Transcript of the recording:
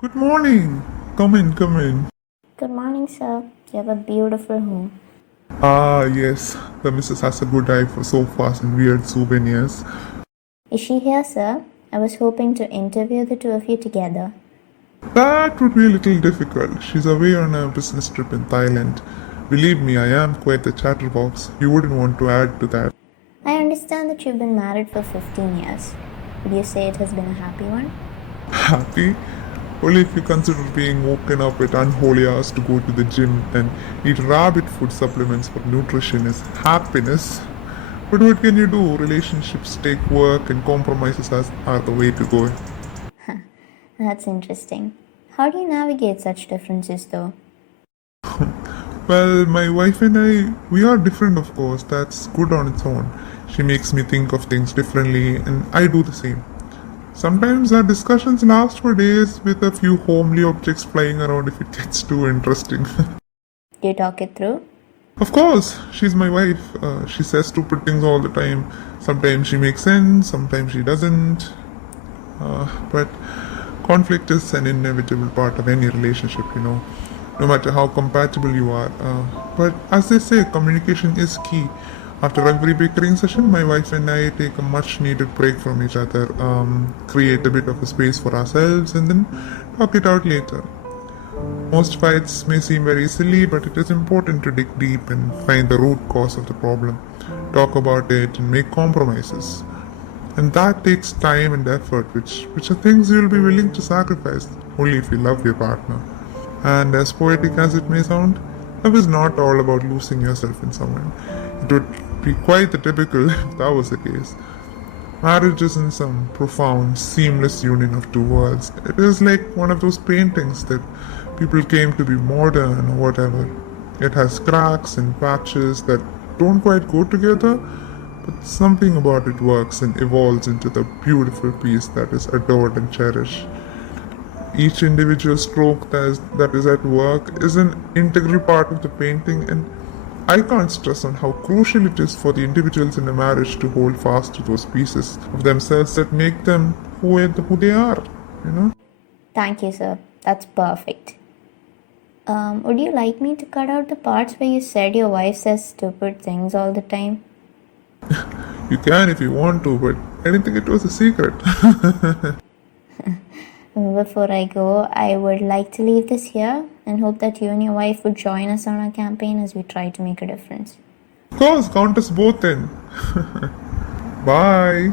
Good morning. Come in, come in. Good morning, sir. You have a beautiful home. Ah, yes, the missus has a good eye for sofas and weird souvenirs. Is she here, sir? I was hoping to interview the two of you together. That would be a little difficult. She's away on a business trip in Thailand. Believe me, I am quite the chatterbox. You wouldn't want to add to that. I understand that you've been married for 15 years. Would you say it has been a happy one? Happy? Only if you consider being woken up at unholy hours to go to the gym and eat rabbit food supplements for nutrition is happiness. But what can you do? Relationships take work and compromises are the way to go. That's interesting. How do you navigate such differences, though? Well, my wife and I, we are different, of course. That's good on its own. She makes me think of things differently, and I do the same. Sometimes our discussions last for days with a few homely objects flying around if it gets too interesting. Do you talk it through? Of course, she's my wife. She says stupid things all the time. Sometimes she makes sense, sometimes she doesn't. But conflict is an inevitable part of any relationship, no matter how compatible you are. But as they say, communication is key. After every bickering session, my wife and I take a much needed break from each other, create a bit of a space for ourselves, and then talk it out later. Most fights may seem very silly, but it is important to dig deep and find the root cause of the problem, talk about it, and make compromises. And that takes time and effort, which are things you'll be willing to sacrifice only if you love your partner. And as poetic as it may sound, love is not all about losing yourself in someone. It would be quite the typical if that was the case. Marriage isn't some profound, seamless union of two worlds. It is like one of those paintings that people claim to be modern or whatever. It has cracks and patches that don't quite go together, but something about it works and evolves into the beautiful piece that is adored and cherished. Each individual stroke that is at work is an integral part of the painting, and I can't stress on how crucial it is for the individuals in a marriage to hold fast to those pieces of themselves that make them who they are. Thank you, sir. That's perfect. Would you like me to cut out the parts where you said your wife says stupid things all the time? You can if you want to, but I didn't think it was a secret. Before I go, I would like to leave this here and hope that you and your wife would join us on our campaign as we try to make a difference. Of course, count us both in. Bye.